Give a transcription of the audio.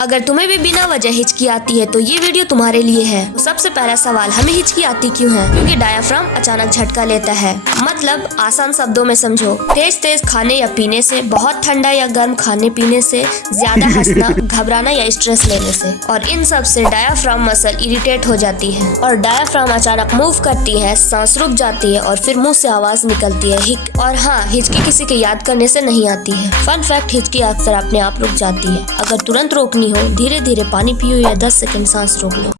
अगर तुम्हें भी बिना वजह हिचकी आती है तो ये वीडियो तुम्हारे लिए है। तो सबसे पहला सवाल, हमें हिचकी आती क्यों है? क्योंकि डायाफ्राम अचानक झटका लेता है। मतलब आसान शब्दों में समझो, तेज तेज खाने या पीने से, बहुत ठंडा या गर्म खाने पीने से, ज्यादा हंसना, घबराना या स्ट्रेस लेने से, और इन सब से डायाफ्राम मसल इरिटेट हो जाती है और डायाफ्राम अचानक मूव करती है, सांस रुक जाती है और फिर मुंह से आवाज निकलती है हिक। और हाँ, हिचकी किसी के याद करने से नहीं आती है। फन फैक्ट, हिचकी अक्सर अपने आप रुक जाती है। अगर तुरंत रोकनी हो, धीरे धीरे पानी पियो या 10 सेकंड सांस रोक लो।